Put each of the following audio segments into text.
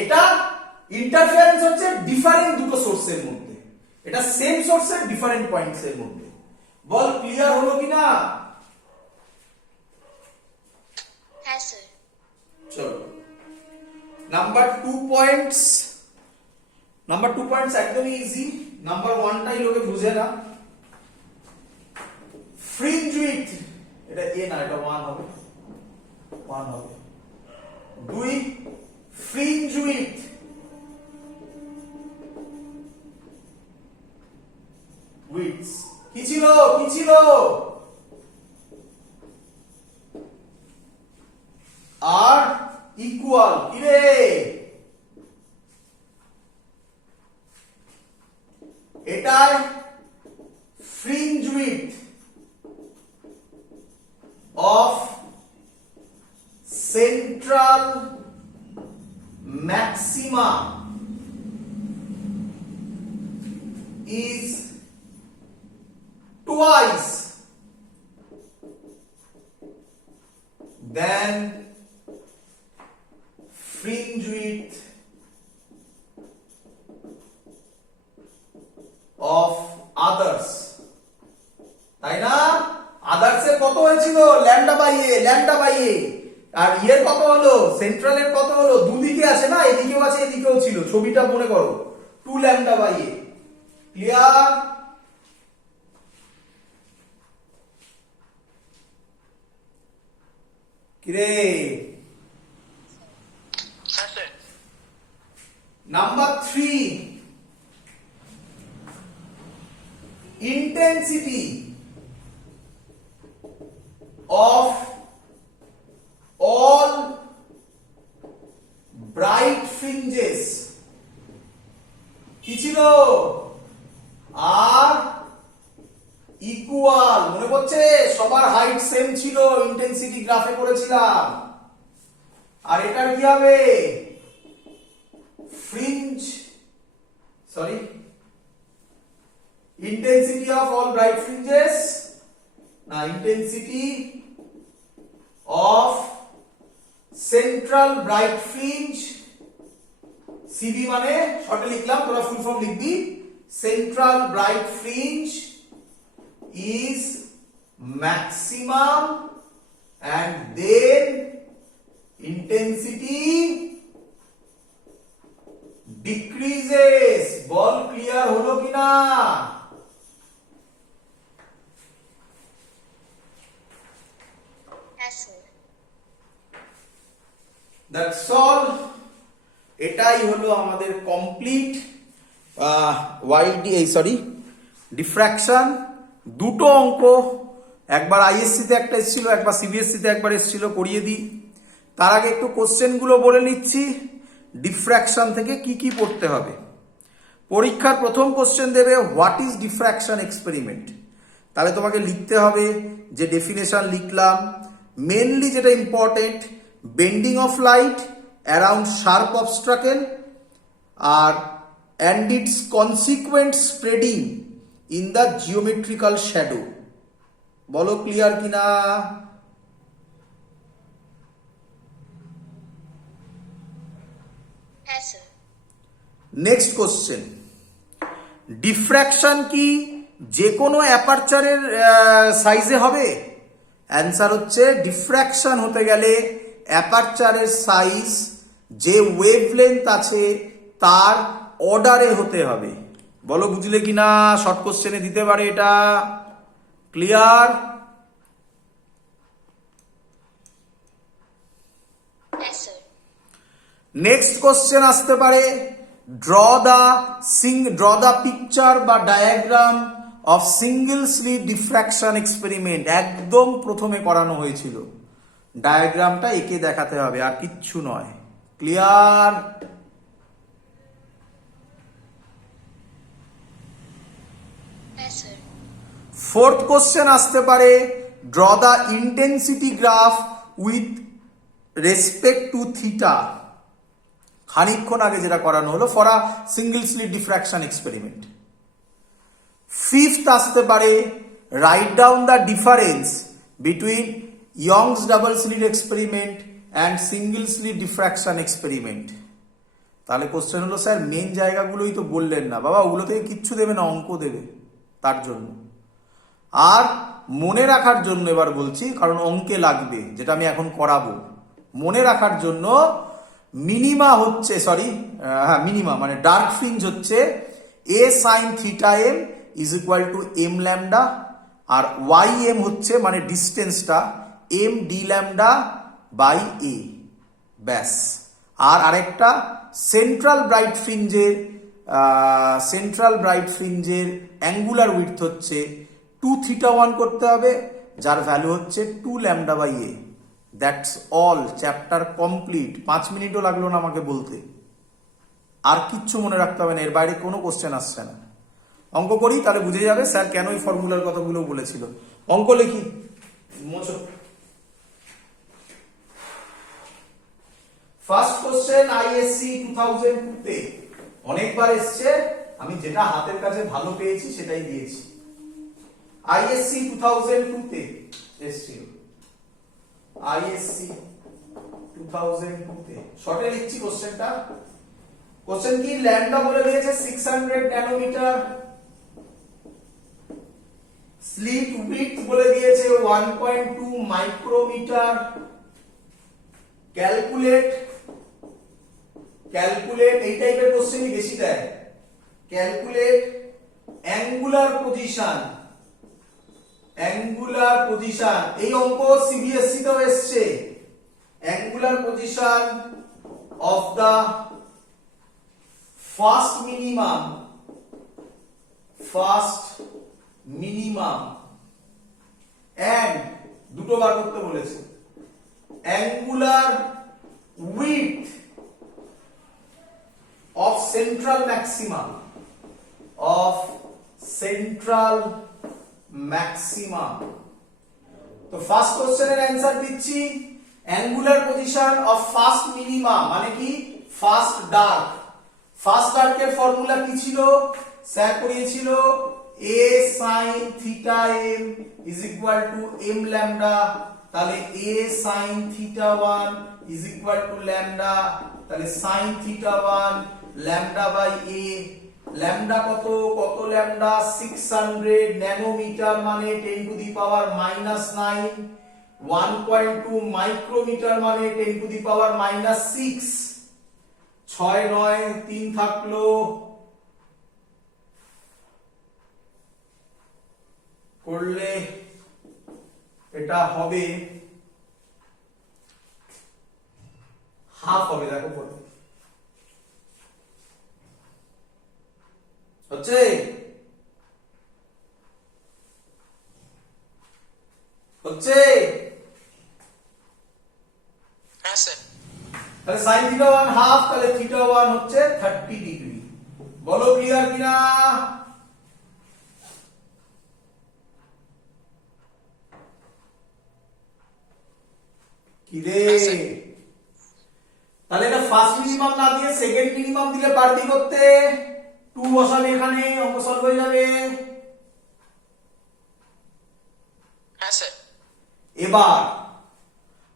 এটা ইন্টারফারেন্স হচ্ছে ডিফারেন্ট দুটো সোর্সের মধ্যে, এটা সেম সোর্সের ডিফারেন্ট পয়েন্টস এর মধ্যে। বল ক্লিয়ার হলো কিনা? হ্যাঁ স্যার। চলো নাম্বার 2 পয়েন্টস, নাম্বার 2 পয়েন্টস একদমই ইজি। নাম্বার 1টাই লোকে বুঝে না। ফ্রিঞ্জ উইথ, এটা এ না, এটা 1 হবে, 1 হবে। 2 ফ্রিঞ্জ উইথ উইথস কি ছিল, কি ছিল? আর ইকুয়াল, কি রে? এটাই fringe with of central maxima is twice than fringe width of others, তাই না? আদার্স এর কত হয়েছিল? Lambda by A, lambda by A. আর ইয়ের কত হলো? সেন্ট্রালের কত হলো? দুদিকে আছে না, এদিকেও আছে এদিকেও ছিল, ছবিটা মনে করো, 2 ল্যামডা বাই এ। ক্লিয়ার? কিরে? Number 3, intensity of all bright fringes কি ছিল? আর ইকুয়াল, মনে পড়ছে? সবার হাইট সেম ছিল, ইন্টেন্সিটি গ্রাফে করেছিলাম। আর এটার কি হবে? Fringe, sorry, intensity of all bright fringes, না, intensity of central bright fringe, CB মানে শর্টে লিখলাম, তোরা ফুল ফর্ম লিখবি। central bright fringe is maximum and then intensity decreases। Ball clear হলো কিনা? হ্যাঁ স্যার। That's all. এটাই হলো আমাদের কমপ্লিট ডিফ্র্যাকশন। দুটো অঙ্ক, একবার আইএসসি তে একটা এসেছিল, একবার সিবিএসসি তে একবার এসেছিল, করিয়ে দিই। তার আগে একটু কোশ্চেন গুলো বলে নিচ্ছি, ডিফ্র্যাকশন থেকে কি কি পড়তে হবে। পরীক্ষার প্রথম কোশ্চেন দেবে হোয়াট ইজ ডিফ্র্যাকশন এক্সপেরিমেন্ট। তাহলে তোমাকে লিখতে হবে যে ডেফিনেশন লিখলাম। মেনলি যেটা important, bending of light around sharp obstacle আর and its consequent spreading in the geometrical shadow। বলো ক্লিয়ার কিনা? হ্যাঁ স্যার। নেক্সট কোশ্চেন, ডিফ্র্যাকশন কি যে কোনো অ্যাপারচারের সাইজে হবে? অ্যান্সার হচ্ছে ডিফ্র্যাকশন হতে গেলে অ্যাপারচারের সাইজ যে ওয়েভলেন্থ আছে তার অর্ডারে হতে হবে। বলো বুঝলে কিনা? শর্ট কোশ্চেনে দিতে পারে এটা। ক্লিয়ার? হ্যাঁ স্যার। নেক্সট কোশ্চেন আসতে পারে ড্র দ্য পিকচার বা diagram of single slit diffraction experiment. একদম প্রথমে করানো হয়েছিল, ডায়াগ্রামটা এঁকে দেখাতে হবে, আর কিচ্ছু নয়। ক্লিয়ার? হ্যাঁ স্যার। ফোর্থ কোশ্চেন আসতে পারে draw the intensity graph with respect to theta. খানিকক্ষণ আগে যেটা করানো হলো for a single slit diffraction experiment. Fifth আসতে পারে write down the difference between Young's double slit experiment and single slit diffraction experiment. তাহলে কোশ্চেন হলো স্যার মেন জায়গাগুলোই তো বললেন না। বাবা ওগুলো থেকে কিচ্ছু দেবে না, অঙ্ক দেবে তার জন্য। আর মনে রাখার জন্য এবার বলছি, কারণ অঙ্কে লাগবে, যেটা আমি এখন করাবো। মনে রাখার জন্য মিনিমা হচ্ছে, মিনিমা মানে ডার্ক ফ্রিঞ্জ হচ্ছে A sine theta M is equal to M lambda, আর ওয়াই এম হচ্ছে মানে ডিস্টেন্সটা M D lambda by A, ব্যাস। আর আরেকটা সেন্ট্রাল ব্রাইট ফ্রিঞ্জের অ্যাঙ্গুলার উইডথ হচ্ছে 2 থিটা 1 করতে হবে, যার ভ্যালু হচ্ছে 2 lambda by a. That's all, chapter complete. 5 মিনিটও লাগলো না আমাকে বলতে। আর কিচ্ছু মনে রাখতে হবে না, এর বাইরে কোনো কোশ্চেন আসছে না। অঙ্ক করি, তাহলে বুঝে যাবে স্যার কেন এই ফর্মুলার কথাগুলো বলেছিল। অঙ্ক লিখি, মোছো। ফার্স্ট কোশ্চেন আইএসসি 2002 তে অনেকবার এসছে, আমি যেটা হাতের কাছে ভালো পেয়েছি সেটাই দিয়েছি। আইএসসি 2002 তে এসছিল, আইএসসি 2002 তে। শর্টে লিখছি কোশ্চেনটা। কোশ্চেন কি, ল্যামডা বলে দিয়েছে 600 ন্যানোমিটার, স্লিট উইডথ বলে দিয়েছে 1.2 মাইক্রোমিটার। ক্যালকুলেট এই টাইপের কোশ্চেনই বেশি দেয়। ক্যালকুলেট অ্যাঙ্গুলার পজিশন, এই অঙ্ক সিবিএসসি তেও এসছে। Angular position of the first minimum end, দুটো বার করতে বলেছে, angular width of central maximum। তো ফার্স্ট কোশ্চেনের অ্যানসার দিচ্ছি, angular position of first minima মানে কি, ফার্স্ট ডার্কের ফর্মুলা কি ছিল, স্যার করিয়েছিল a sin theta m is equal to m lambda। তাহলে a sin theta 1 is equal to lambda, তাহলে sin theta 1 lambda by a। Lambda কত lambda 600 nanometre মানে 10 to the power -9, 1.2 micrometer মানে 10 to the পাওয়ার -6, 6 9 3 থাকলো, করলে এটা হবে হাফ হবে। দেখো পড়ে হচ্ছে হ্যাঁ স্যার। তাহলে sin থিটা 1 হাফ, তাহলে থিটা 1 হচ্ছে 30 ডিগ্রি। বলো ক্লিয়ার কিনা? কি রে, তাহলে এটা ফার্স্ট মিনিমাম না দিয়ে সেকেন্ড মিনিমাম দিলে পারবি করতে। 2 বসাবে এখানে, অঙ্ক সলভ হয়ে যাবে। হ্যাঁ স্যার। এবার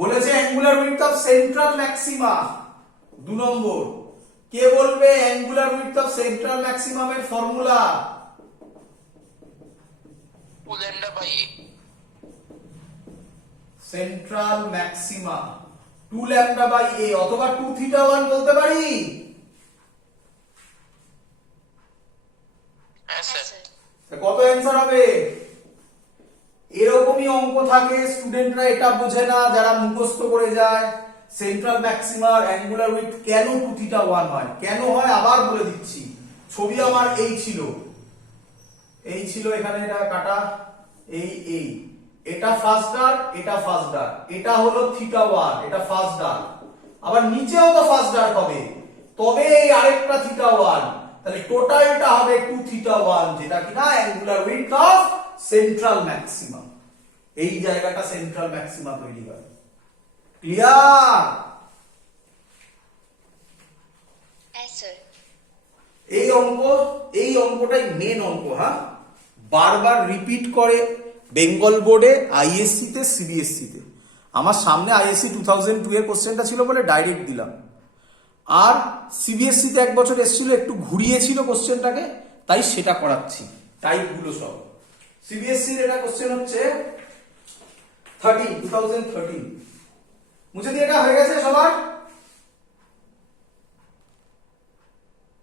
বলেছে angular width of central maxima. 2 নম্বর, কে বলবে অ্যাঙ্গুলার উইডথ অফ সেন্ট্রাল ম্যাক্সিমামের formula? 2 lambda by a। Central maxima 2 lambda by a, অথবা 2 থিটা 1 বলতে পারি। হ্যাঁ স্যার। কত অ্যানসার হবে? এরকমই অঙ্ক থাকে, স্টুডেন্টরা এটা বোঝে না, যারা মুখস্থ করে যায়। সেন্ট্রাল ম্যাক্সিমার অ্যাঙ্গুলার উইডথ কেন 2 থিটা 1 হয়, কেন হয় আবার বলে দিচ্ছি। ছবি আমার এই ছিল, এখানে এটা কাটা, এই এটা ফার্স্ট ডার্ক, এটা হলো থিটা 1, এটা ফার্স্ট ডার্ক, আবার নিচেও তো ফার্স্ট ডার্ক হবে, তবে এই আরেকটা থিটা 1, তাহলে টোটালটা হবে 2 থিটা 1, যেটা কিনা angular width of central maximum. এই জায়গাটা সেন্ট্রাল ম্যাক্সিমা তৈরি হয়। ক্লিয়ার? Yes, sir. এই অঙ্কটাই মেন অঙ্ক। হ্যাঁ, বারবার রিপিট করে বেঙ্গল বোর্ডে, আইএসসি তে, সিবিএসসি তে। আমার সামনে আইএসসি 2002 এর কোশ্চেনটা ছিল বলে ডাইরেক্ট দিলাম। আর সিবিএসসিতে এক বছর এসেছিল, একটু ঘুরিয়েছিল কোশ্চেনটাকে, তাই সেটা করাচ্ছি টাইপগুলো সব। সিবিএসসির এটা কোশ্চেন হচ্ছে 2013 মুছে দিয়ে এটা হয়ে গেছে সবার?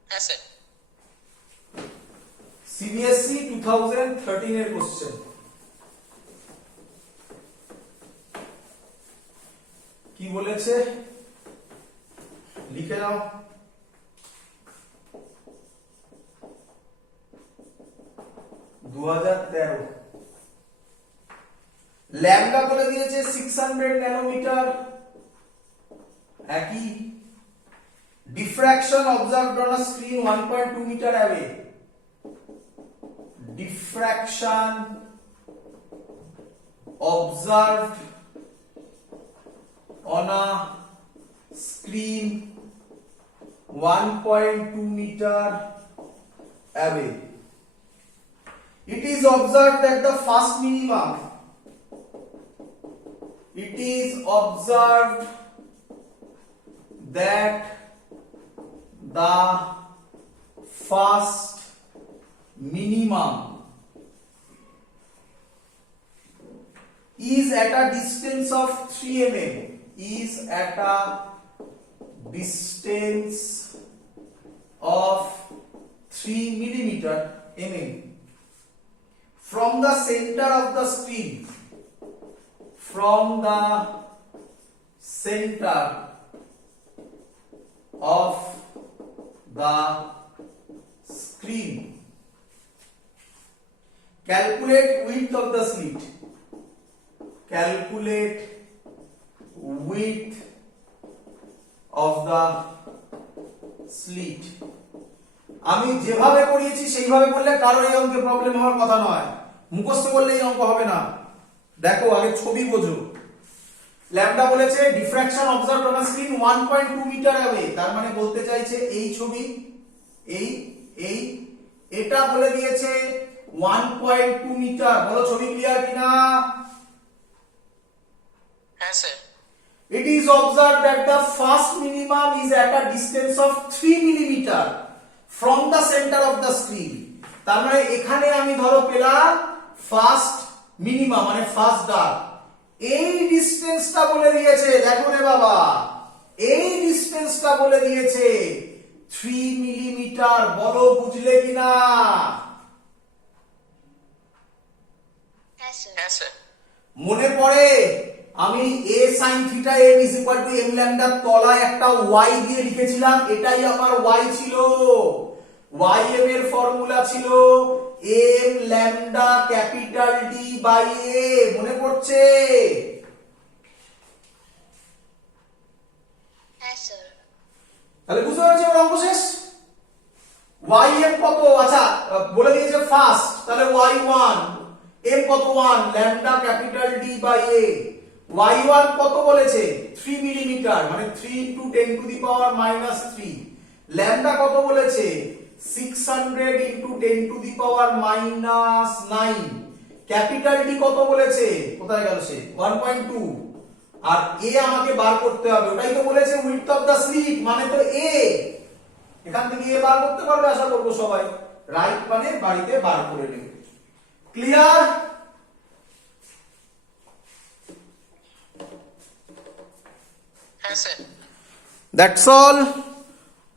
হ্যাঁ স্যার। সিবিএসসি 2013 এর কোশ্চেন। কি বলেছে লিখে নাও। ল্যামডা বলে দিয়েছে 600 ন্যানোমিটার, একই। Diffraction observed on a screen 1.2 metre away. Diffraction observed on a screen 1.2 meter away. It is observed that the first minimum, it is observed that the first minimum is at a distance of 3 mm, is at a distance of 3 millimeter mm from the center of the screen, from the center of the screen. Calculate width of the slit. Calculate width of the slit. আমি যেভাবে করিয়েছি সেইভাবে করলে কারোর এই অঙ্কে problem হওয়ার কথা নয়, মুখস্থ করলে এই অঙ্ক হবে না। দেখো আগে ছবি বোঝো। ল্যামডা বলেছে diffraction observed on a screen 1.2 metre away, তার মানে বলতে চাইছে এই ছবি, এই এটা বলে দিয়েছে 1.2 মিটার। বলো ছবি ক্লিয়ার কিনা? হ্যাঁ sir. It is observed that the first minimum is at a distance of 3 millimeter from the center of the screen. তার মানে এখানে আমি ধরো পেলাম ফার্স্ট মিনিমাম মানে ফার্স্ট ডার্ক। এই ডিসটেন্সটা বলে দিয়েছে, দেখো রে বাবা, এই ডিসটেন্সটা বলে দিয়েছে 3 মিলিমিটার। বলো বুঝলে কিনা? হ্যাঁ স্যার। হ্যাঁ স্যার। মনে পড়ে আমি a sin theta m is equal to m lambda তলায় একটা y দিয়ে লিখেছিলাম, এটাই আমার y ছিল। ym এর ফর্মুলা ছিল m lambda capital D by a, মনে পড়ছে? হ্যাঁ স্যার। তাহলে বুঝতে পারছি আমার অঙ্ক শেষ। ym কত? আচ্ছা বলে দিয়েছে ফার্স্ট, তাহলে y1, m কত 1, lambda capital D by a। y1 কত বলেছে? 3 মিলিমিটার, মানে 3 into 10 to the power minus 3। Lambda কত বলেছে? 600 into 10 to the power minus 9। Capital D কত বলেছে? কোথায় গেল সে? 1.2। আর a আমাকে বার করতে হবে, ওটাই তো বলেছে উইডথ অফ দা স্লিট, মানে তো a। এখান থেকে a বার করতে পারবে আশা করবো সবাই। রাইট মানে বাড়িতে বার করে নেবে। ক্লিয়ার? হ্যাঁ স্যার। That's all.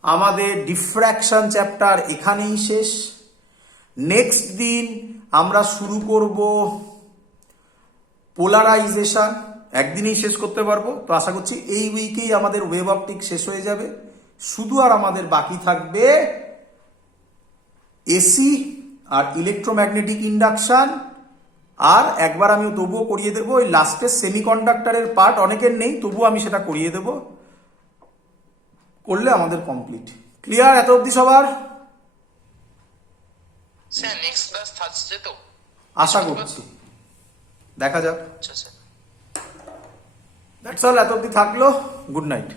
আমাদের ডিফ্র্যাকশন চ্যাপ্টার এখানেই শেষ। নেক্সট দিন আমরা শুরু করব পোলারাইজেশন, একদিনেই শেষ করতে পারবো। তো আশা করছি এই উইকেই আমাদের ওয়েভ অপটিক শেষ হয়ে যাবে। শুধু আর আমাদের বাকি থাকবে এসি আর ইলেকট্রোম্যাগনেটিক ইন্ডাকশন। আর একবার আমি তবুও করিয়ে দেবো ওই লাস্টের সেমিকন্ডাক্টরের পার্ট, অনেকের নেই, তবুও আমি সেটা করিয়ে দেবো, করলে আমাদের কমপ্লিট। ক্লিয়ার এত অবধি সবার? স্যার নেক্সট ক্লাস থাকছে তো? আশা করছি, দেখা যাক। আচ্ছা স্যার। দ্যাটস অল, এত অবধি থাকলো। Good night.